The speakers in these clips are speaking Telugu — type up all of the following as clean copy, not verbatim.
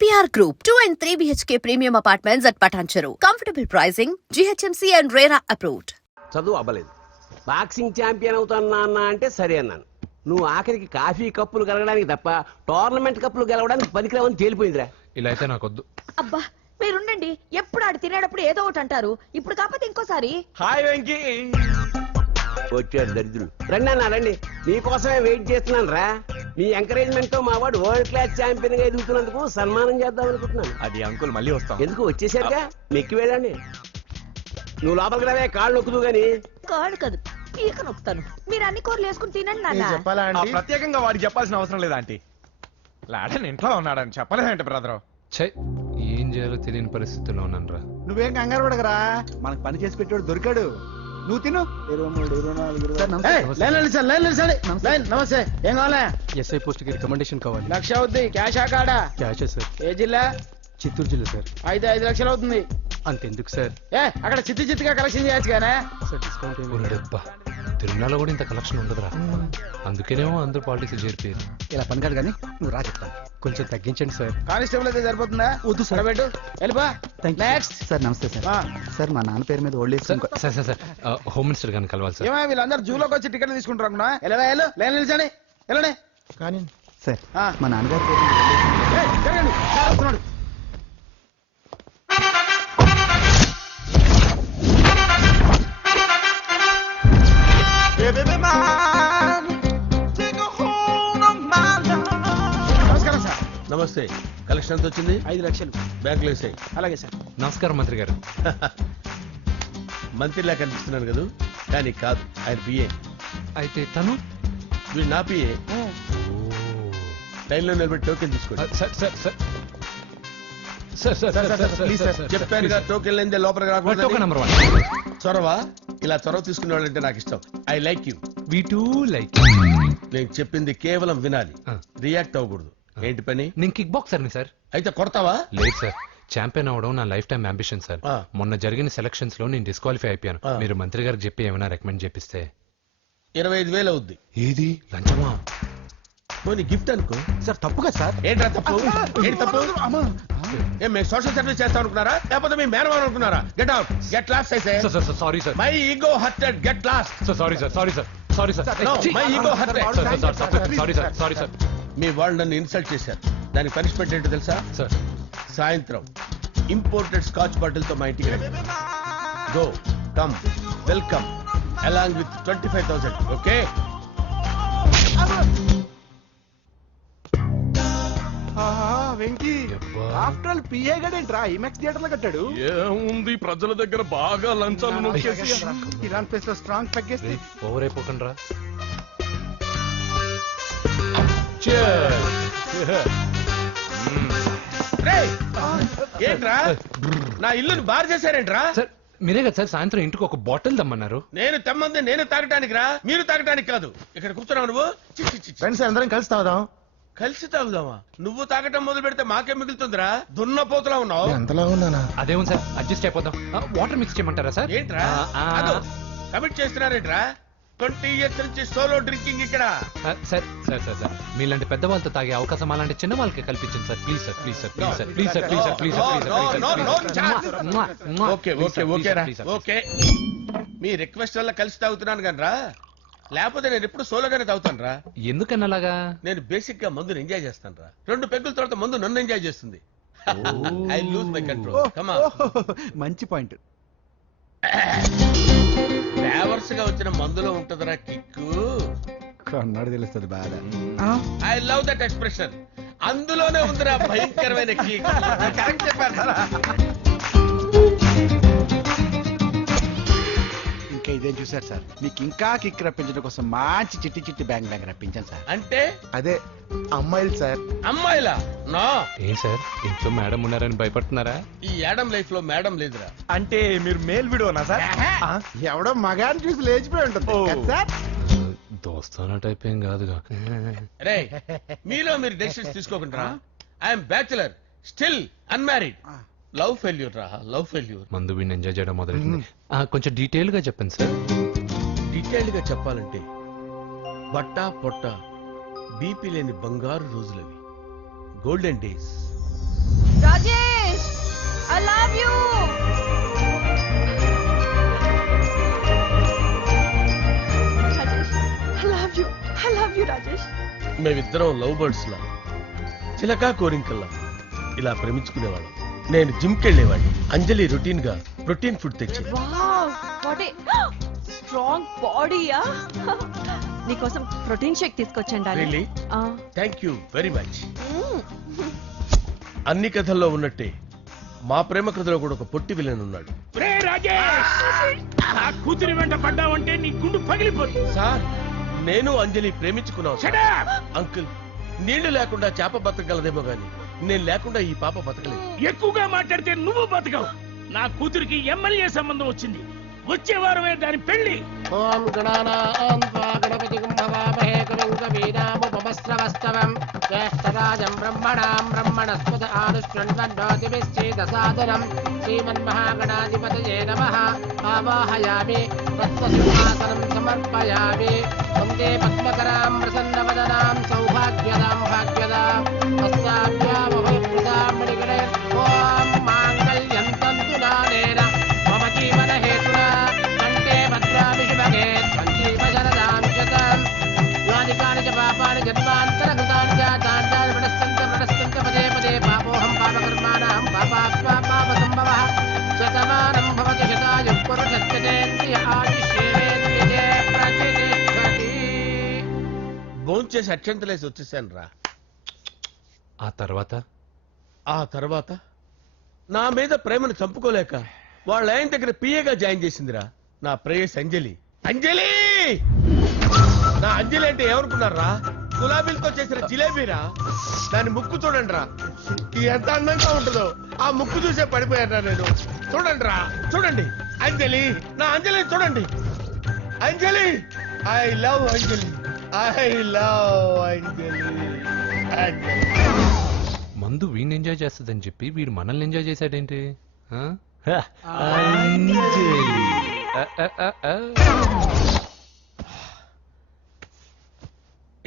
EPR Group, 2 and 3 BHK premium apartments at Patancheru. Comfortable pricing, GHMC and RERA approved. చదువు అవ్వలేదు, బాక్సింగ్ ఛాంపియన్ అవుతాను అన్న అంటే సరే అన్నాను. నువ్వు ఆఖరికి కాఫీ కప్పులు గెలవడానికి తప్ప టోర్నమెంట్ కప్పులు గెలవడానికి పనికిరావని తేలిపోయిందిరా. ఇలా అయితే నాకొద్దు. అబ్బా మీరుండండి, ఎప్పుడు ఆడు తినేటప్పుడు ఏదో ఒకటి అంటారు. ఇప్పుడు కాకపోతే ఇంకోసారి. హాయ్ వెంకీ. వచ్చారు దరిద్రులు. రండి అన్న రండి, మీకోసమే వెయిట్ చేస్తున్నాను రా. మీ ఎంకరేజ్మెంట్ తో మా వాడు వరల్డ్ క్లాస్ ఛాంపియన్ గా ఎదుగుతున్నందుకు సన్మానం చేద్దాం అనుకుంటున్నాను. అది అంకుల్ మళ్ళీ వస్తాం. ఎందుకు వచ్చేసరిగా మెక్కి వెళ్ళండి. నువ్వు లోపలికి రావే, కాళ్ళు నొక్కుదు గాని. కాడు కాదు, పీక నొక్కుతాను. మీరు అన్ని కూరలు వేసుకుని తినండి నాన్న. ప్రత్యేకంగా వాడికి చెప్పాల్సిన అవసరం లేదా ఆంటీ? లాడన్ ఇంట్లో ఉన్నాడని చెప్పలేదంటే బ్రదర్. ఏం చేయాలో తెలియని పరిస్థితుల్లో ఉన్నాను రా. నువ్వేం కంగారు పడగరా, మనకు పని చేసి పెట్టాడు దొరికాడు. నువ్వు తిను. 23, 24 నమస్తే. ఏం కావాలా? ఎస్ఐ పోస్ట్ కి రికమెండేషన్ కావాలి. 1 లక్ష అవుద్ది. క్యాష్ కాడా? Cash sir. ఏ జిల్లా? చిత్తూరు జిల్లా సార్. అయితే 5 లక్షలు అవుతుంది. అంతెందుకు సార్? అక్కడ చిత్తుగా కలెక్షన్ చేయొచ్చు కానీ సార్ డిస్కౌంట్ ఏమి? డబ్బా తిరుమలలో కూడా ఇంత కలెక్షన్ ఉండదురా. అందుకేనేమో అందరూ పాలిటిక్స్ చేరిపోయారు. ఇలా పని కాదు కానీ నువ్వు రా చెప్తాను. కొంచెం తగ్గించండి సార్. కానిస్టేబుల్ అయితే సరిపోతుందా? వద్దు సార్. పెట్టు వెళ్ళిపా. నెక్స్ట్ సార్ నమస్తే సార్. సార్ మా నాన్న పేరు మీద old age sir sir sir sir home minister గారిని కలవాలి సార్. ఏమో వీళ్ళందరూ జూలోకి వచ్చి టికెట్ తీసుకుంటారు అనుకున్నా. లైన్ నిలిచండి, వెళ్ళండి. కానీ సార్ మా నాన్నగారి పేరు మీద జరగండి, సార్ వస్తున్నాడు. నమస్కారం సార్. నమస్తే. కలెక్షన్ ఎంత వచ్చింది? 5 లక్షలు. బ్యాంకులో వేసాయి. అలాగే సార్. నమస్కారం మంత్రి గారు. మంత్రిలా కనిపిస్తున్నాను కదా, కానీ కాదు, ఆయన పిఏ. అయితే తను వీడు నా పిఏ. లైన్లో నిలబెట్టి టోకెన్ తీసుకోండి. సార్ సార్ సార్ చెప్పానుగా, టోకెన్ లేదే లోపలికి రాకూడదు. Token number 1. చొరవ. ఇలా చొరవ తీసుకునే వాళ్ళంటే నాకు ఇష్టం. I like you. We two like. నేను చెప్పింది కేవలం వినాలి, రియాక్ట్ అవ్వకూడదు. ఏంటి పని? నేను కిక్ బాక్సర్ని సార్. అయితే కొడతావా? లేదు సార్, ఛాంపియన్ అవడం నా లైఫ్ టైం అంబిషన్ సార్. ఆ. మొన్న జరిగిన సెలక్షన్స్ లో నేను డిస్క్వాలిఫై అయిపోయాను. ఆ. మీరు మంత్రి గారికి చెప్పి ఏమైనా రికమెండ్ చేపిస్తే. 25,000 అవుద్ది. ఏది లంచమా? పోనీ గిఫ్ట్ అనుకో. సార్ తప్పుగా సార్. ఏంట్రా తప్పు? ఏంటి తప్పు? ఏం మేము సోషల్ సర్వీస్ చేస్తాం అనుకున్నారా, లేకపోతే మీ మేనమాన్ అనుకున్నారా? Get out, get lost. అయితే sorry sir. My ego hurted, get lost. Sorry sir. Sorry sir. Sorry sir. No, my ego hurt. Sorry sir. Sorry sir. మీ వాళ్ళు నన్ను ఇన్సల్ట్ చేశారు. దానికి పనిష్మెంట్ ఏంటో తెలుసా? సార్ సాయంత్రం ఇంపోర్టెడ్ స్కాచ్ బాటిల్ తో మా ఇంటికి రండి. Go, come, welcome along with 25,000. Okay? Venky, after all PA గడేంట్రా ఇమెక్స్ థియేటర్ లో కట్టాడు. ఏముంది, ప్రజల దగ్గర బాగా లంచాలు నొక్కేసి ఇరాన్ ప్లేస్ లో స్ట్రాంగ్ తగ్గేస్తే ఓవర్ అయిపోకండి రా. రేయ్, ఏంట్రా నా ఇల్లుని బార్ చేశారేంట్రా? సార్ మీరే కదా సార్ సాయంత్రం ఇంటికి ఒక బాటిల్ దమ్మన్నారు. నేను తెమ్మంది నేను తాగటానికి రా, మీరు తాగటానికి కాదు. ఇక్కడ కూర్చున్నావు నువ్వు. చి, చి, చి, చి. ఫ్రెండ్స్ అందరం కలిసి తాగుదాం. కలిసి తాగుదామా? నువ్వు తాగటం మొదలు పెడితే మాకే మిగులుతుందిరా. దున్నపోతులా ఉన్నావు. ఎంతలా ఉన్నానా? అదేమో సార్, అడ్జస్ట్ అయిపోదాం. వాటర్ మిక్స్ చేయమంటారా సార్? ఏంట్రా కమిట్ చేస్తున్నారేంట్రా? 20 years నుంచి సోలో డ్రింకింగ్ ఇక్కడ. సార్ సార్ సార్ సార్ మీలాంటి పెద్ద వాళ్ళతో తాగే అవకాశం అలాంటి చిన్న వాళ్ళకి కల్పించండి sir. Please sir, please sir, please sir, please sir, please sir, please sir. Okay okay okay రా, ఓకే. మీ రిక్వెస్ట్ వల్ల కలిసి తాగుతున్నాను కానీ రా, లేకపోతే నేను ఎప్పుడు సోలోగానే తాగుతాను రా. ఎందుకన్నా అలాగా? నేను బేసిక్ గా మందుని ఎంజాయ్ చేస్తాను రా. 2 పెగ్గుల తర్వాత మందు నన్ను ఎంజాయ్ చేస్తుంది. I lose my control. Come on. మంచి పాయింట్. ఫ్లేవర్స్ గా వచ్చిన మందులో ఉంటదిరా కిక్కు. కన్నాడు తెలుస్తుంది బాగా. I love that expression. అందులోనే ఉందిరా భయంకరమైన కిక్. కరెక్ట్ చెప్పారా? ఇంకా ఇదేం చూసారు సార్, మీకు ఇంకా కిక్ రప్పించడం కోసం మంచి చిట్టి చిట్టి బ్యాంగ్ రప్పించాను సార్. అంటే అదే అమ్మాయిలు సార్. అమ్మాయిలా? నా ఏం సార్ ఇంట్లో మేడం ఉన్నారని భయపడుతున్నారా? ఈ యాడమ్ లైఫ్ లో మేడం లేదురా. అంటే మీరు మేల్ విడోనా సార్? ఎవడో మగాన్ని చూసి లేచిపోయి ఉంటుంది కదా సార్. దోస్తానా టైప్ ఏం కాదుగా. రే, మీలో మీరు డెసిషన్స్ తీసుకోకుండా. I'm bachelor, still unmarried. Love failure రా, లవ్ ఫెయిల్యూర్. మందు వీడిని ఎంజాయ్ చేయడం మొదలైంది. కొంచెం డీటెయిల్ గా చెప్పండి సార్. డీటెయిల్డ్ గా చెప్పాలంటే బట్టా పొట్ట బీపీ లేని బంగారు రోజులవి, golden days. Rajesh I love you. I love you Rajesh. మేమిద్దరం లవ్ బర్డ్స్ లా చిలకా కోరింకల్లా ఇలా ప్రేమించుకునేవాళ్ళం. నేను జిమ్ కెళ్ళేవాడిని, అంజలి రొటీన్ గా ప్రోటీన్ ఫుడ్ తెచ్చి. వావ్ వాట్ ఏ స్ట్రాంగ్ బాడీయా. నీకోసం ప్రోటీన్ షేక్ తీసుకొచ్చండి. Really? Thank you very much. అన్ని కథల్లో ఉన్నట్టే మా ప్రేమ కథలో కూడా ఒక పొట్టి విలన్ ఉన్నాడు. కూతురి వెంట పడ్డావంటే నీ గుండు పగిలిపోతుంది. సార్ నేను అంజలి ప్రేమించుకున్నాను సార్. అంకుల్ నీళ్లు లేకుండా చేప బతకగలదేమో గాని నేను లేకుండా ఈ పాప బతకలేదు. ఎక్కువగా మాట్లాడితే నువ్వు బతకవు. నా కూతురికి ఎమ్మెల్యే సంబంధం వచ్చింది. వచ్చే వారమే దాని పెళ్లి. ఓం గణానాం త్వా గణపతిం భవామహే కవిం కవీనాముపమస్రవస్తవం జ్యేష్ఠరాజం బ్రహ్మణాం బ్రహ్మణస్పద ఆనుష్ణ్వన్నోతిభిశ్చేదసాదనం శ్రీమన్మహాగణాధిపతయే నమః. ఆవాహయామి తత్వసింహాసనం సమర్పయామి. వందే పద్మకరాం ప్రసన్నవదనాం సౌభాగ్యదాం భాగ్యదాం తస్యాభ్యామభయప్రదాం మణిగణే. ఓం మాంగళ్యం తంతునానేన మమ జీవన హేతునా కంటే భద్రామి శుభగే సంజీవ శరదాం శతం. యాని కాని చ పాపాని జన్మాంతరకృతాని చ తాని ప్రణశ్యంత పదే పదే పాపోహం పాపకర్మాణాం పాపాత్మా పాపసంభవః. శతమానం భవతి శతాయుః పురుషస్యేంద్రియ ఆయుష్యేంద్రియే ప్రతిష్టతి. భోంచేసి అక్షంతలేసి వచ్చేసాను రా. ఆ తర్వాత నా మీద ప్రేమను చంపుకోలేక వాళ్ళ ఆయన దగ్గర పిఏగా జాయిన్ చేసిందిరా నా ప్రేయస్ అంజలి. అంజలి నా అంజలి అంటే ఏమనుకున్నారా? గులాబీలతో చేసిన జిలేబీరా. దాని ముక్కు చూడండి రా, ఎంత అందంగా ఉంటుందో. ఆ ముక్కు చూసే పడిపోయారా నేను. చూడండి రా, చూడండి అంజలి, నా అంజలి చూడండి. Anjali I love Anjali, I love Anjali. మందు వీడిని ఎంజాయ్ చేస్తుందని చెప్పి వీడు మనల్ని ఎంజాయ్ చేశాడేంటి? ఆ?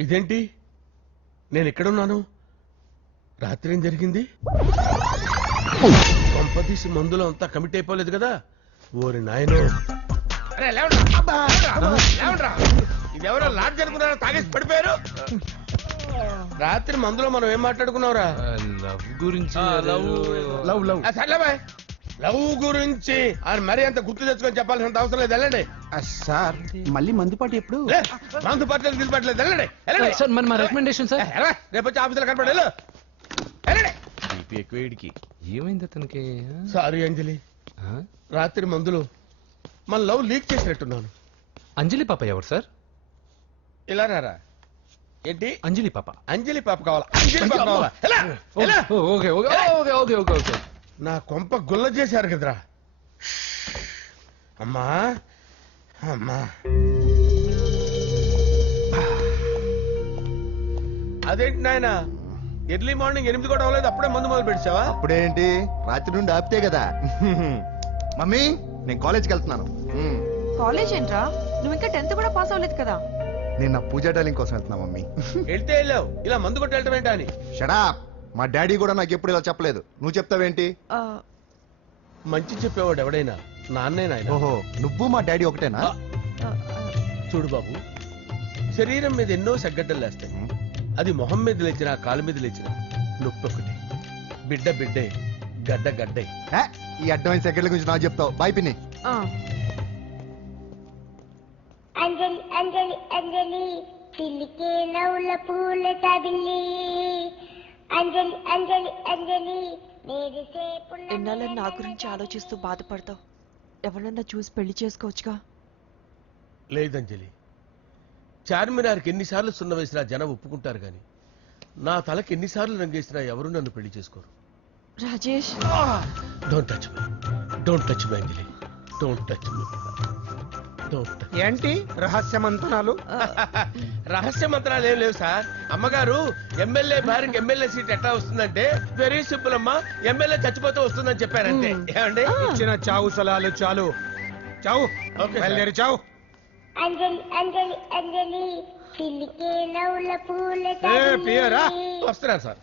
ఇదేంటి నేను ఎక్కడున్నాను? రాత్రి ఏం జరిగింది? కొంపదీసి మందులో అంతా కమిట్ అయిపోలేదు కదా? ఓరి నాయనో, ఇదెవరో లాడ్జ్ అనుకున్నారా? తాగేసి పడిపోయారు. రాత్రి మందులో మనం ఏం మాట్లాడుకున్నావురా? లవ్ గురించి. సర్లే బాయ్, లవ్ గురించి అని మరీ అంత గుర్తు తెచ్చుకొని చెప్పాల్సినంత అవసరం లేదు. వెళ్ళండి సార్ మళ్ళీ మందుపాటి ఎప్పుడు? మందు పట్టలేదు గిల్లు పట్టలేదు. వెళ్ళండి వెళ్ళండి. సార్ మరి మా రికమెండేషన్ సార్. రేపు వచ్చి ఆఫీసులో కనపడి వెళ్ళు. వెళ్ళండి. ఎక్కువేడికి ఏమైంది అతనికి? సారీ అంజలి, రాత్రి మందులో మన లవ్ లీక్ చేసినట్టున్నాను. అంజలి పాప ఎవరు సార్? ఇలా రారా. ఏంటి అంజలి పాప? అంజలి పాప కావాలా? అంజలి పాప కావాలా? ఎలా? ఎలా? Okay okay okay okay okay okay. నా కొంప గుల్ల చేశారు కదరా. అమ్మా అమ్మా, అదేంటి నాయన ఎర్లీ మార్నింగ్ 8 కూడా అవ్వలేదు, అప్పుడే మందు మొదలు పెడిచావా? అప్పుడేంటి, రాత్రి నుండి ఆపితే కదా. మమ్మీ నేను కాలేజ్కి వెళ్తున్నాను. కాలేజ్ ఏంట్రా? నువ్వు ఇంకా 10th కూడా పాస్ అవ్వలేదు కదా. నేను నా పూజా డాలింగ్ కోసం వెళ్తున్నా మమ్మీ. వెళ్తే వెళ్ళావు, ఇలా మందు కొట్టి వెళ్ళటం ఏంటా అని. షడా, మా డాడీ కూడా నాకు ఎప్పుడు ఇలా చెప్పలేదు. నువ్వు చెప్తావేంటి? మంచి చెప్పేవాడు ఎవడైనా నాన్నే నాయన. ఓహో, నువ్వు మా డాడీ ఒకటేనా? చూడు బాబు, శరీరం మీద ఎన్నో సగ్గడ్డలు లేస్తాయి. అది మొహం మీద లేచినా కాలు మీద లేచినా నొప్పి ఒకటి. బిడ్డ బిడ్డే, గడ్డ గడ్డే. ఈ అడ్వాన్స్ సెకండ్ల గురించి నాకు చెప్తావు. బాయ్ పిన్ని. అంజలి అంజలి అంజలి పిల్లికే నవ్వుల పూల తబిల్లి. అంజలి అంజలి అంజలి ఎన్నాళ్ళని నా గురించి ఆలోచిస్తూ బాధపడతావు? ఎవరన్నా చూసి పెళ్లి చేసుకోవచ్చుగా. లేదంజలి, చార్మినార్కి ఎన్నిసార్లు సున్న వేసినా జనం ఒప్పుకుంటారు గాని నా తలకి ఎన్నిసార్లు రంగేసినా ఎవరు నన్ను పెళ్లి చేసుకోరు. Rajesh, don't touch me, don't touch me Anjali, don't touch me. ఏంటి రహస్య మంత్రాలు? రహస్య మంత్రాలు ఏం లేవు సార్. అమ్మగారు ఎమ్మెల్యే భార్యకి ఎమ్మెల్యే సీట్ ఎట్లా వస్తుందంటే వెరీ సింపుల్ అమ్మా, ఎమ్మెల్యే చచ్చిపోతే వస్తుందని చెప్పారంటే. ఏమండి, ఇచ్చిన చావు సలాలు చాలు. చావు, బయలుదేరి చావు. అంజలి అంజలి అంజలి పిల్లికే నవ్వుల పూల వస్తున్నాను సార్.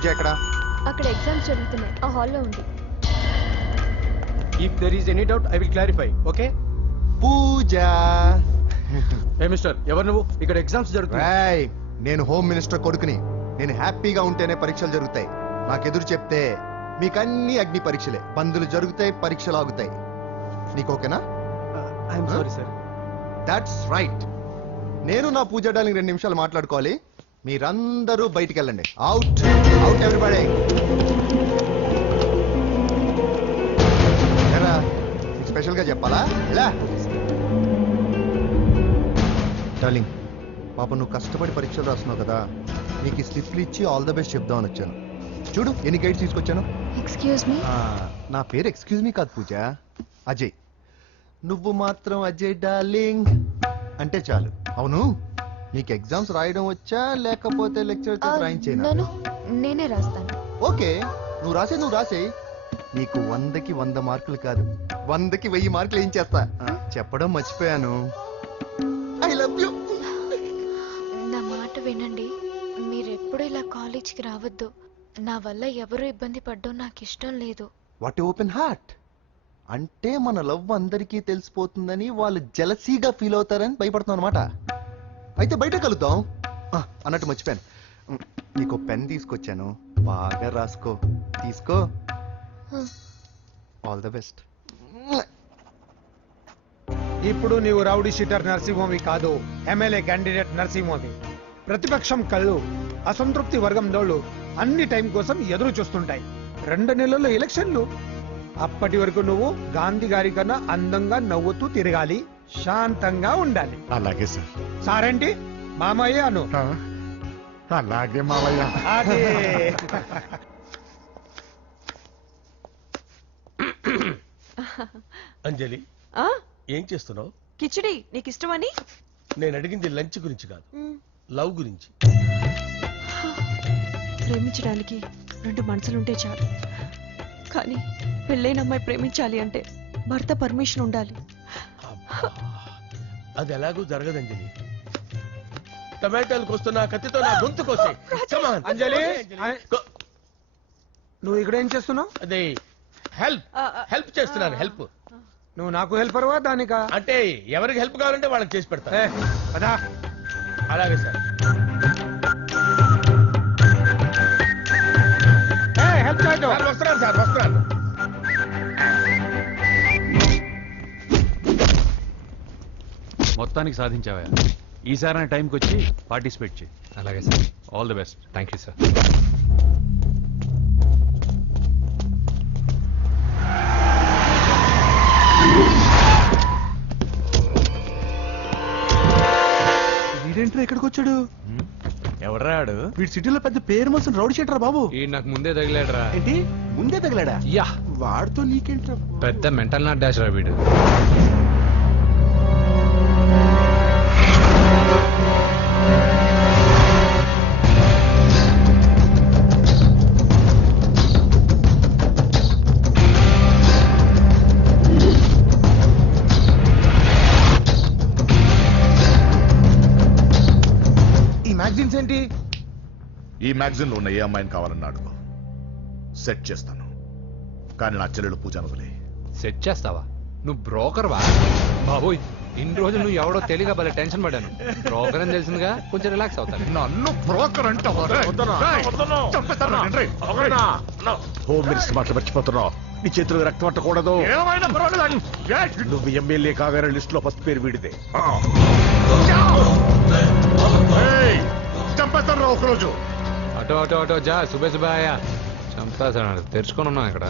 పూజ ఎక్కడా? అక్కడ ఎగ్జామ్స్ జరుగుతున్నాయి, ఆ హాల్లో ఉంది. If there is any doubt I will clarify. Okay Pooja. ఏ మిస్టర్, ఎవరు నువ్వు? ఇక్కడ ఎగ్జామ్స్ జరుగుతున్నాయి. రాయ్, నేను హోమ్ మినిస్టర్ కొడుకుని. నేను హ్యాపీగా ఉంటేనే పరీక్షలు జరుగుతాయి. నాకెదురు చెప్తే మీకన్నీ అగ్ని పరీక్షలే. బందులు జరుగుతాయి, పరీక్షలు ఆగుతాయి. నీకు ఓకేనా? I'm sorry sir. That's right. నేను నా పూజ డార్లింగ్ 2 నిమిషాలు మాట్లాడుకోవాలి. మీరందరూ బయటికి వెళ్ళండి. Out out everybody. స్పెషల్ గా చెప్పాలా? ఎలా డార్లింగ్, పాప నువ్వు కష్టపడి పరీక్షలు రాస్తున్నావు కదా, నీకు ఈ స్లిప్లు ఇచ్చి ఆల్ ద బెస్ట్ చెప్దామని వచ్చాను. చూడు ఎన్ని గైడ్స్ తీసుకొచ్చాను. Excuse me. నా పేరు ఎక్స్క్యూజ్ మీ కాదు పూజ, అజయ్. నువ్వు మాత్రం అజయ్ డార్లింగ్ అంటే చాలు. అవును, నీకు ఎగ్జామ్స్ రాయడం వచ్చా లేకపోతే లెక్చర్ రాయించేనా? నేనే రాస్తాను. ఓకే, నువ్వు రాసే. నీకు 100కి 100 మార్కులు కాదు, 100కి 1000 మార్కులు ఏం చేస్తా. చెప్పడం మర్చిపోయాను. I love you. నా మాట వినండి, మీరెప్పుడు ఇలా కాలేజీకి రావద్దు. నా వల్ల ఎవరు ఇబ్బంది పడ్డం నాకు ఇష్టం లేదు. What open heart. అంటే మన లవ్ అందరికీ తెలిసిపోతుందని వాళ్ళు జలసీగా ఫీల్ అవుతారని భయపడుతున్నాం అనమాట. అయితే బయట కలుద్దాం. అన్నట్టు మర్చిపోయాను, నీకు పెన్ తీసుకొచ్చాను, బాగా రాసుకో. తీసుకో. All the best. ఇప్పుడు నీవు రౌడీ షీటర్ నరసింహమి కాదు, ఎమ్మెల్యే క్యాండిడేట్ నరసింహమి. ప్రతిపక్షం కళ్ళు, అసంతృప్తి వర్గంలోళ్ళు అన్ని టైం కోసం ఎదురు చూస్తుంటాయి. 2 నెలల్లో ఎలక్షన్లు. అప్పటి వరకు నువ్వు గాంధీ గారి కన్నా అందంగా నవ్వుతూ తిరగాలి, శాంతంగా ఉండాలి. అలాగే సార్. సారేంటి మామయ్య అను. అలాగే మావయ్య. అదే. అంజలి, ఏం చేస్తున్నావు? కిచిడి నీకు ఇష్టమని. నేను అడిగింది లంచ్ గురించి కాదు, లవ్ గురించి. ప్రేమించడానికి 2 మనసులుంటే చాలు, కానీ పెళ్ళైన అమ్మాయి ప్రేమించాలి అంటే భర్త పర్మిషన్ ఉండాలి. అది ఎలాగూ జరగదు అంజలి. టమాటాలకు వస్తున్న కత్తితో నా గొంతు కోసే. అంజలి, నువ్వు ఇక్కడ ఏం చేస్తున్నావు? అదే హెల్ప్ చేస్తున్నాను. హెల్ప్. నువ్వు నాకు హెల్పర్వా దానికా? అంటే ఎవరికి హెల్ప్ కావాలంటే వాళ్ళకి చేసి పెడతా. పదా. అలాగే సార్. హెల్ప్ చేయడం. వస్తున్నాను సార్, వస్తున్నాను. మొత్తానికి సాధించావా? ఈసారి టైంకి వచ్చి పార్టిసిపేట్ చేయి. అలాగే sir. All the best. Thank you sir. వీడేంట్రా ఎక్కడికి వచ్చాడు? ఎవడ్రాడు? వీడి సిటీలో పెద్ద పేరు మోసిన రౌడీ షీటర్ బాబు. ఈ నాకు ముందే తగిలాడరా. ఏంటి ముందే తగిలాడా? యా, వాడితో నీకేంట్రా? పెద్ద మెంటల్ నాట్ డాష్ రా వీడు. ఏంటి? ఈ మ్యాగజైన్ లో ఉన్న ఏ అమ్మాయిని కావాలన్నా అడుగు, సెట్ చేస్తాను. కానీ నా చెల్లెలు పూజను వదిలే. సెట్ చేస్తావా? నువ్వు బ్రోకర్ వా? బాబోయ్, ఇన్ని రోజులు నువ్వు ఎవడో తెలియక భలే టెన్షన్ పడ్డాను. బ్రోకర్ అని తెలిసిందిగా కొంచెం రిలాక్స్ అవుతాను. నన్ను బ్రోకర్ అంటే హోమ్ మినిస్టర్ మాటలు మర్చిపోతున్నావు. నీ చేతులకు రక్తం పట్టకూడదు. నువ్వు ఎమ్మెల్యే కాగానే లిస్ట్ లో ఫస్ట్ పేరు వీడిదే. చంపేస్తాను ఒకరోజు. అటో అటో అటో జా, సుబే సుబాయా. చంపేస్తాడు. తెరుచుకొని ఉన్నాం ఇక్కడ.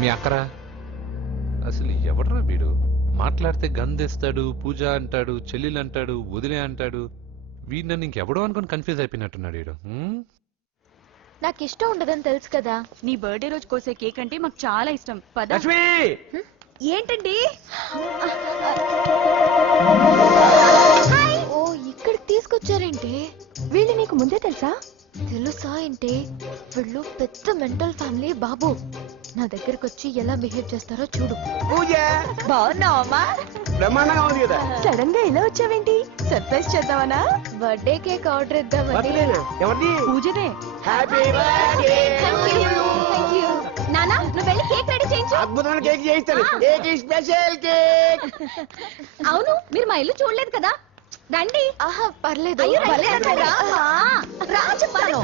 మీ అక్కరా? అసలు ఎవడరా వీడు? మాట్లాడితే గంధేస్తాడు, పూజ అంటాడు, చెల్లెలు అంటాడు, వదిలే అంటాడు. వీడు నన్ను ఇంకెవడో అనుకుని కన్ఫ్యూజ్ అయిపోయినట్టున్నాడు వీడు. నాకు ఇష్టం ఉండదని తెలుసు కదా. నీ బర్త్డే రోజు కోసే కేక్ అంటే మాకు చాలా ఇష్టం. పద. ఏంటండి? ఓ, ఇక్కడికి తీసుకొచ్చారేంటి? వీళ్ళు నీకు ముందే తెలుసా? తెలుసా ఏంటి? వీళ్ళు పెద్ద మెంటల్ ఫ్యామిలీ బాబు. నా దగ్గరకు వచ్చి ఎలా బిహేవ్ చేస్తారో చూడు. బాగున్నావమ్మా? బ్రహ్మాండంగా ఉంది కదా. సడన్ గా ఇలా వచ్చావేంటి? సర్ప్రైజ్ చేద్దామనా? బర్త్డే కేక్ ఆర్డర్ ఇద్దామని. బర్త్డేనా? ఎవరిది? పూజదే. Happy birthday. Thank you. నానా నువ్వు వెళ్ళి కేక్ రెడీ చేయించు. అద్భుతమైన కేక్ చేయిస్తాను. Cake special cake. అవును మీరు మా ఇల్లు చూడలేదు కదా, రండి. ఆహా పర్లేదు. అయ్యో, రా, రా చెప్తాను.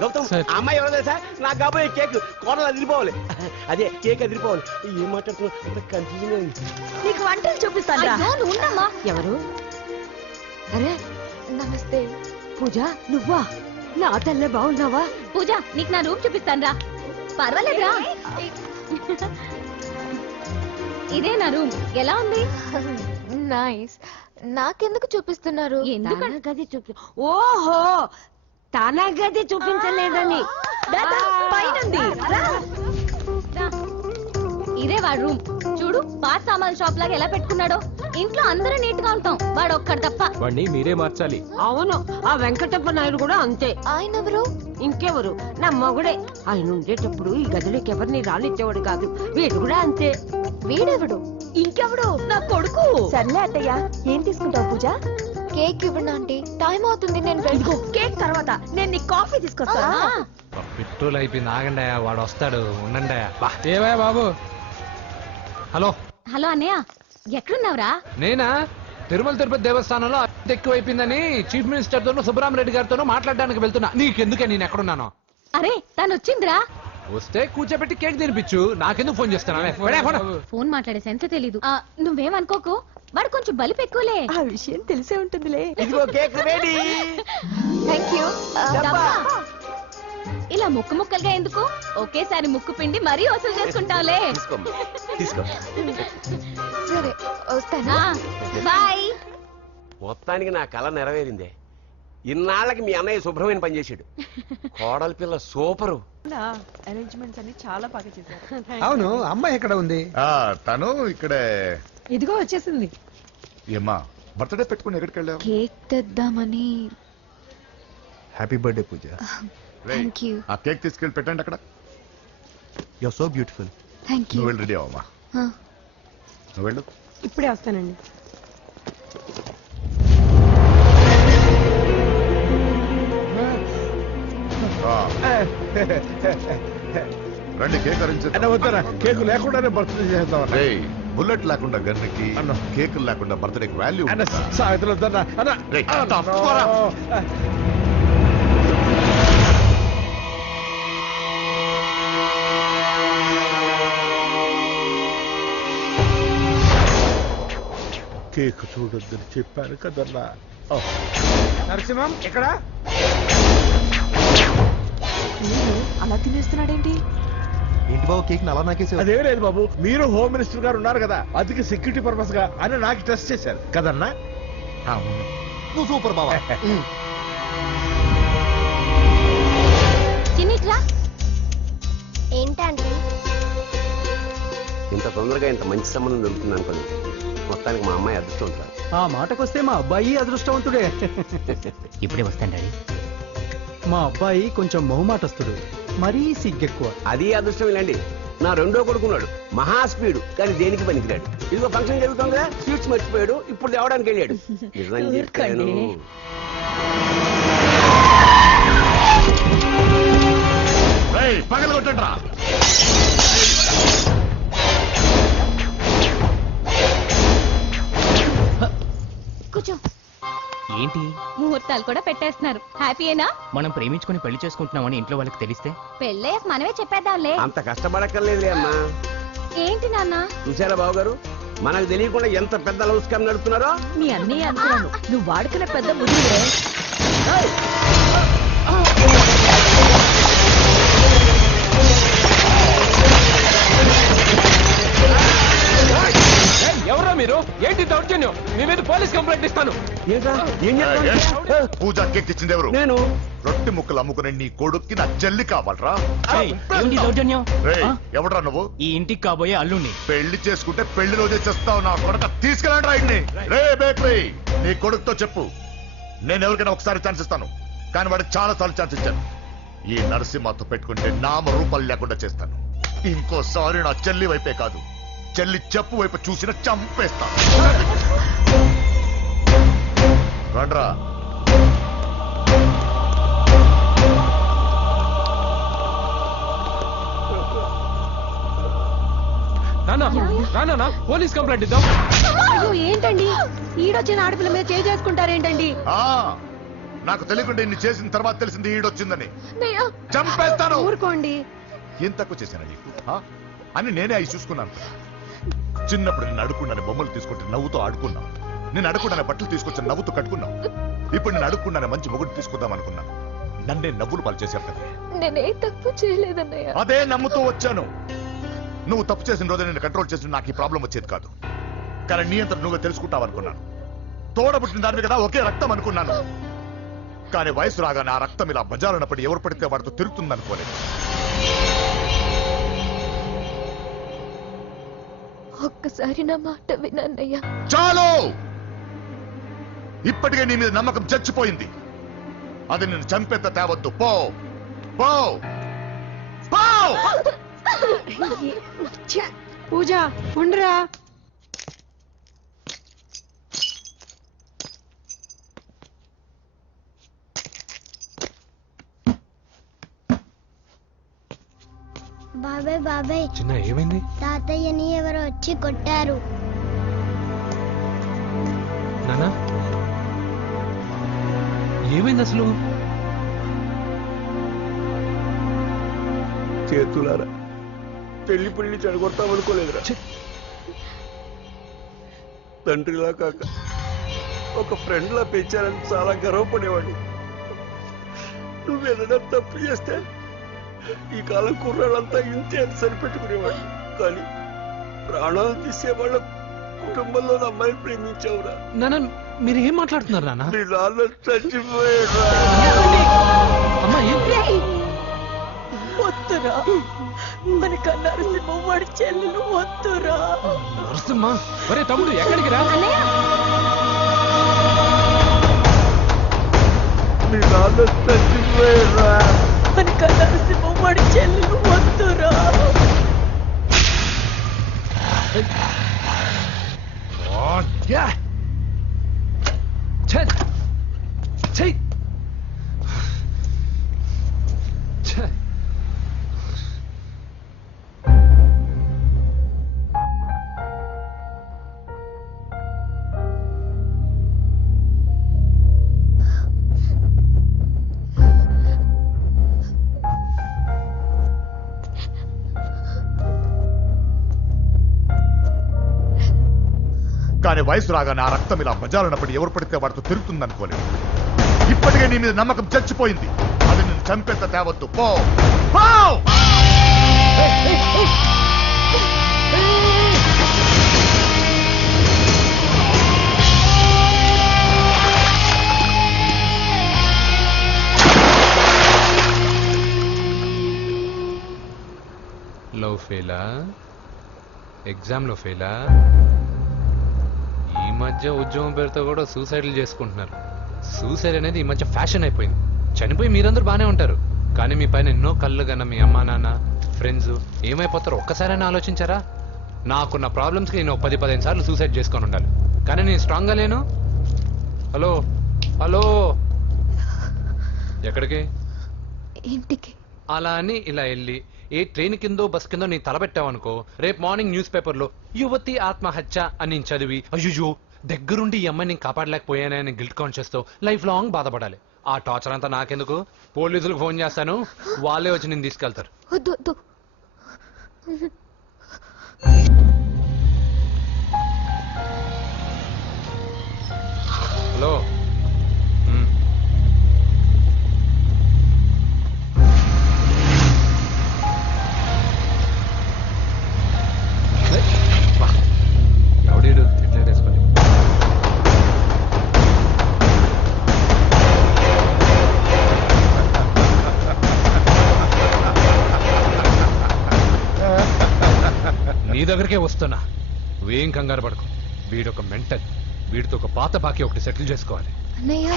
గౌతమ్, ఆ అమ్మాయి ఎవరో తెలుసా? నాకు కాబోయే కేక్ కోడలు అదిరిపోవాలి. అదే కేక్ అదిరిపోవాలి. ఏం మాట్లాడుతున్నా కన్ఫ్యూజన్. నీకు వంటలు చూపిస్తాను. అయ్యో, నువ్వు ఉండమ్మా. ఎవరు? అరే నమస్తే. పూజ నువ్వా? నా తల్లే బాగున్నావా? పూజ నీకు నా రూమ్ చూపిస్తాను రా. పర్వాలేదురా. ఇదే నా రూమ్. ఎలా ఉంది? నైస్. నాకెందుకు చూపిస్తున్నారు? ఎందుకంటే గది చూపి. ఓహో తన గది చూపించలేదని. పైనుంది. ఇదే వాడు రూమ్. చూడు పాత సామాన్ షాప్ లాగా ఎలా పెట్టుకున్నాడో. ఇంట్లో అందరూ నీట్ గా ఉంటాం, వాడు ఒక్కడు తప్ప. వాడిని మీరే మార్చాలి. అవును, ఆ వెంకటప్ప నాయుడు కూడా అంతే. ఆయన ఎవరు? ఇంకెవరు? నా మగుడే. ఆయన ఉండేటప్పుడు ఈ గదిలోకి ఎవరిని రానిచ్చేవాడు కాదు. వీడు కూడా అంతే. వీడెవడు? ఇంకెవడు? నా కొడుకు. సర్లే అత్తయ్య, ఏం తీసుకుంటావు పూజ? కేక్ ఇవ్వండి ఆంటీ, టైం అవుతుంది. నేను వెళ్ళి కేక్ తర్వాత నేను నీ కాఫీ తీసుకొస్తా. పెట్రోల్ అయిపోయింది, ఆగండి, వాడు వస్తాడు, ఉండండి. ఏవా బాబు? హలో హలో అన్నయ్య, ఎక్కడున్నావురా? నేనా? తిరుమల తిరుపతి దేవస్థానంలో అతి ఎక్కువైపోయిందని చీఫ్ మినిస్టర్ తోనూ సుబ్బరామరెడ్డి గారితోనూ మాట్లాడడానికి వెళ్తున్నా. నీకెందుకే నేను ఎక్కడున్నాను? అరే తను వచ్చిందిరా. వస్తే కూర్చోబెట్టి కేక్ తినిపించు, నాకెందుకు ఫోన్ చేస్తున్నా? ఫోన్ మాట్లాడే సెన్స్ తెలీదు. నువ్వేమనుకోకు, వాడు కొంచెం బలిపు ఎక్కువలే. ఆ విషయం తెలిసే ఉంటుందిలే. ఇదిగో కేక్ రెడీ. Thank you. ఇలా ముక్కు ముక్కలుగా ఎందుకు? ఒకేసారి ముక్కు పిండి మరీ వసూలు చేసుకుంటావులే. తీసుకో. సరే వస్తానా? బాయ్. మొత్తానికి నా కళ నెరవేరిందే. ఇన్నాళ్ళకి మీ అన్నయ్య శుభ్రమైన పని చేశాడు. కోడలి పిల్ల సూపరు. అరేంజ్మెంట్స్ అన్ని చాలా బాగా చేశారు. అవును, అమ్మాయి ఎక్కడ ఉంది? తను ఇక్కడే. ఇదిగో వచ్చేసింది. ఏమ్మా బర్త్డే పెట్టుకుని ఎక్కడికి వెళ్ళావు? కేక్ తెద్దామని. Happy birthday Pooja. Thank you. ఆ కేక్ తీసుకెళ్ళి పెట్టండి అక్కడ. You are so beautiful. Thank you. నువ్వు వెళ్ళి రెడీ అవమ్మా. నువ్వు వెళ్ళు. ఇప్పుడే వస్తానండి. రండి కేక్ వద్దరా, కేక్ లేకుండానే బర్త్డే చేద్దాం. బుల్లెట్ లేకుండా గన్నుకి, కేక్ లేకుండా బర్త్డేకి వాల్యూ. సాయంత్రం వద్దన్నా. కేక్ చూడొద్దని చెప్పాను కదన్నా. నరసింహం ఎక్కడ? అలా తినేస్తున్నాడేంటి? ఏంటి బాబు కేక్ అలా నాకేసావు? అదేం లేదు బాబు, మీరు హోమ్ మినిస్టర్ గారు ఉన్నారు కదా, అందుకే సెక్యూరిటీ పర్పస్ గా అని నాకు టెస్ట్ చేశారు కదన్నా. నువ్వు సూపర్ బాబా. చిన్నిట్రా. ఏంటంటే ఇంత తొందరగా ఇంత మంచి సంబంధం దొరుకుతుంది అనుకోండి. మొత్తానికి మా అమ్మాయి అదృష్టవంతురాలు. ఆ మాటకొస్తే మా అబ్బాయి అదృష్టవంతుడే. ఇప్పుడే వస్తాను డాడీ. మా అబ్బాయి కొంచెం మొహమాటస్తుడు, మరీ సిగ్గెక్కువ. అది అదృష్టం ఇలాండి. నా రెండో కొడుకున్నాడు, మహా స్పీడు, కానీ దేనికి పనికిరాడు. ఇదిగో ఫంక్షన్ జరుగుతుంది కదా, స్వీట్స్ మర్చిపోయాడు, ఇప్పుడు తేవడానికి వెళ్ళాడు. నిజం చెప్పాను. పగల కొట్టండ్రా. కూర్చో. ఏంటి ముహూర్తాలు కూడా పెట్టేస్తున్నారు. హ్యాపీయేనా? మనం ప్రేమించుకుని పెళ్లి చేసుకుంటున్నామని ఇంట్లో వాళ్ళకి తెలిస్తే? పెళ్ళయ్యాక మనమే చెప్పేద్దాంలే. అంత కష్టపడక్కర్లేదులే అమ్మా. ఏంటి నాన్న? చూసారా బాబు గారు, మనకు తెలియకుండా ఎంత పెద్ద లవ్ స్కామ్ నడుపుతున్నారో. మీ అన్నయ్య అనుకున్నాను, నువ్వు వాడుకునే పెద్ద ముద్దులే. ఎవరా మీరు? ఏంటి దౌర్జన్యం? మీ మీద పోలీస్ కంప్లైంట్ ఇస్తాను. పూజ కేక్ ఇచ్చింది ఎవరు? నేను. రొట్టె ముక్కలు అమ్ముకునే నీ కొడుక్కి నా చెల్లి కావాలరా? దౌర్జన్యం? ఎవడరా నువ్వు? ఈ ఇంటికి కాబోయే అల్లుణ్ణి. పెళ్లి చేసుకుంటే పెళ్లి రోజే చేస్తావు నా కొడుక. తీసుకెళ్ళండి రైడ్ని. రే బేకరీ, నీ కొడుకుతో చెప్పు, నేను ఎవరికైనా ఒకసారి ఛాన్స్ ఇస్తాను, కానీ వాడికి చాలా సార్లు ఛాన్స్ ఇచ్చాను. ఈ నరసింహతో పెట్టుకుంటే నామ రూపాలు లేకుండా చేస్తాను. ఇంకోసారి నా చెల్లి వైపే కాదు, చెల్లి చెప్పు వైపు చూసిన చంపేస్తా. రండ్రా. పోలీస్ కంప్లైంట్ ఇద్దాం. అయ్యో ఏంటండి ఈడొచ్చిన ఆడపిల్ల మీద చేసుకుంటారేంటండి? నాకు తెలియకుండా ఇన్ని చేసిన తర్వాత తెలిసింది ఈడొచ్చిందని. చంపేస్తాను. ఊరుకోండి. ఏం తక్కువ చేశాను నీకు అని నేనే అవి చూసుకున్నాను. చిన్నప్పుడు నేను అడుక్కున్నాను బొమ్మలు తీసుకుంటే నవ్వుతూ ఆడుకున్నాను. నేను అడుక్కున్నాను బట్టలు తీసుకొచ్చి నవ్వుతూ కట్టుకున్నాను. ఇప్పుడు నేను అడుక్కున్నాను మంచి మొగుడు తీసుకుందాం అనుకున్నాను. నన్నే నవ్వులు పాలు చేశారు కదా. నేనే తప్పు చేయలేదన్నయ్య. అదే నమ్ముతూ వచ్చాను. నువ్వు తప్పు చేసిన రోజు నేను కంట్రోల్ చేసిన నాకు ఈ ప్రాబ్లం వచ్చేది కాదు. కానీ నీ అంతా నువ్వు తెలుసుకుంటావు అనుకున్నాను. తోడబుట్టిన దాని కదా ఒకే రక్తం అనుకున్నాను. కానీ వయసు రాగానే ఆ రక్తం ఇలా బజారునప్పుడు ఎవరు పడితే వాడితో తిరుగుతుంది అనుకోలేదు. ఒక్కసారి నా మాట వినన్నయ్యా. చాలు. ఇప్పటికే నీ మీద నమ్మకం చచ్చిపోయింది. అది నేను చంపేత తేవద్దు. పో పో పో. పూజ ఉండరా. బాబాయ్ బాబాయ్ చిన్న ఏమైంది? తాతయ్యని ఎవరో వచ్చి కొట్టారు. నానా ఏమైంది అసలు? చేతులారా పెళ్లి పెళ్లి చెడగొడతామనుకోలేదురా. తండ్రిలా కాక ఒక ఫ్రెండ్ లా పెంచాలని చాలా గర్వపడేవాడిని. నువ్వేదైనా తప్పు చేస్తే ఈ కాలం కుర్రాళ్ళంతా ఇంతే అని సరిపెట్టుకునేవాడు. కానీ ప్రాణాలు తీసేవాళ్ళ కుటుంబంలో అమ్మాయిని ప్రేమించావురా. నాన్న మీరు ఏం మాట్లాడుతున్నారు నాన్న? నీ నాన్న చచ్చిపోయాడు. వద్దురా మన కన్నారసింహ వాడి చెల్లెలు వద్దురా. నరసింహ ఒరే తమ్ముడు ఎక్కడికి రా. నీ నాన్న చచ్చిపోయాడు. మన కన్నారసింహ వాడి చెల్లెలు వద్దురా. కానీ వయసు రాగానే ఆ రక్తం ఇలా బజారునప్పుడు ఎవరు పడితే వాడితో తిరుగుతుంది అనుకోలేదు. ఇప్పటికే నీ మీద నమ్మకం చచ్చిపోయింది. అది నేను చంపేత తేవద్దు. పో పో. లవ్ ఫెయిలా? ఎగ్జామ్లో ఫెయిలా? ఈ మధ్య ఉద్యోగం పేరుతో కూడా సూసైడ్లు చేసుకుంటున్నారు. సూసైడ్ అనేది ఈ మధ్య ఫ్యాషన్ అయిపోయింది. చనిపోయి మీరందరూ బాగానే ఉంటారు, కానీ మీ పైన ఎన్నో కళ్ళు కన్నా మీ అమ్మా నాన్న ఫ్రెండ్స్ ఏమైపోతారో ఒక్కసారైనా ఆలోచించారా? నాకున్న ప్రాబ్లమ్స్కి నేను 10-15 సార్లు సూసైడ్ చేసుకొని ఉండాలి, కానీ నేను స్ట్రాంగ్గా లేను. హలో హలో ఎక్కడికి? ఇంటికి. అలా అని ఇలా వెళ్ళి ఏ ట్రైన్ కిందో బస్ కిందో నీ తలబెట్టావనుకో, రేపు మార్నింగ్ న్యూస్ పేపర్లో యువతి ఆత్మహత్య అని నేను చదివి అయ్యో దగ్గరుండి ఈ అమ్మాయిని నేను కాపాడలేకపోయానని గిల్ట్ కాన్షియస్ తో లైఫ్ లాంగ్ బాధపడాలి. ఆ టార్చర్ అంతా నాకెందుకు? పోలీసులకు ఫోన్ చేస్తాను, వాళ్ళే వచ్చి నేను తీసుకెళ్తారు. వద్దు వద్దు. హలో ఎవడీడు ఎట్లా వేసుకోండి. నీ దగ్గరికే వస్తున్నా, నువ్వేం కంగారు పడకు. వీడొక మెంటల్, వీడితో ఒక పాత బాకీ ఒకటి సెటిల్ చేసుకోవాలి. అన్నయ్య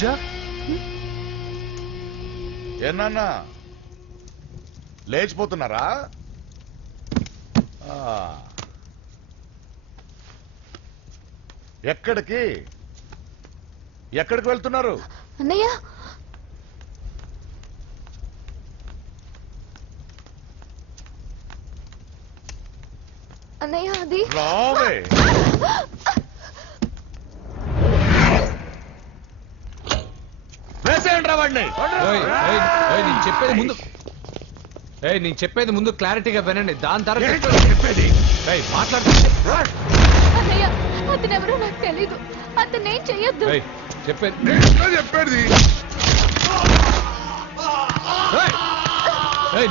పూజ ఏనా లేచిపోతున్నారా? ఆ. ఎక్కడికి వెళ్తున్నారు? అన్నయ్య అన్నయ్య అది రావే. వేసేయండి రా వాడిని. నేను చెప్పేది ముందు క్లారిటీగా వినండి, దాని తర్వాత చెప్పేది మాట్లాడుతుంది. అన్నయ్య అతనెవరో నాకు తెలీదు, అతనేం చెయ్యొద్దు. చెప్పేది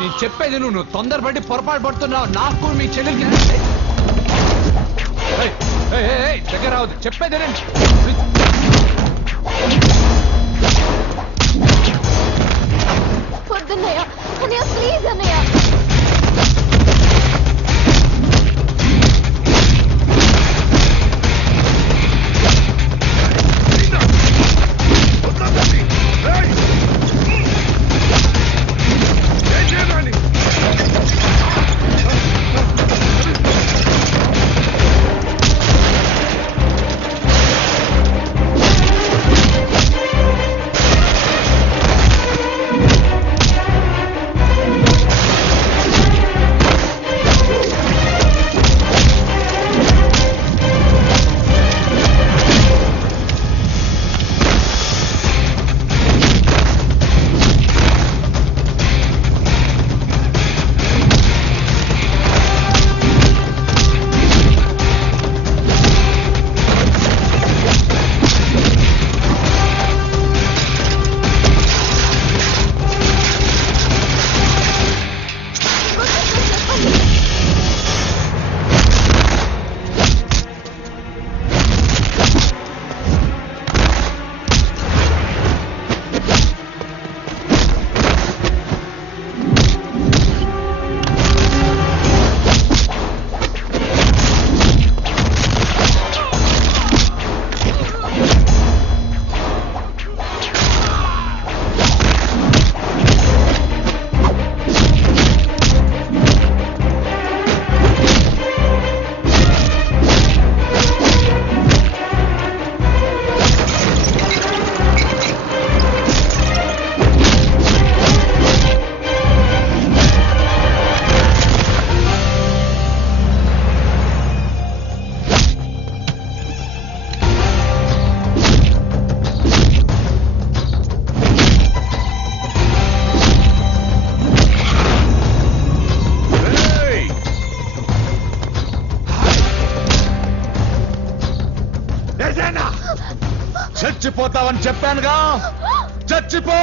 నేను చెప్పేది నువ్వు తొందరపడి పొరపాటు పడుతున్నావు. నాకు మీ చెల్లెలకి దగ్గర రావద్దు, చెప్పేది వద్దన్నయ్య, అన్నయ్య ప్లీజ్ అన్నయ్య. చచ్చిపోతావని చెప్పానుగా, చచ్చిపో.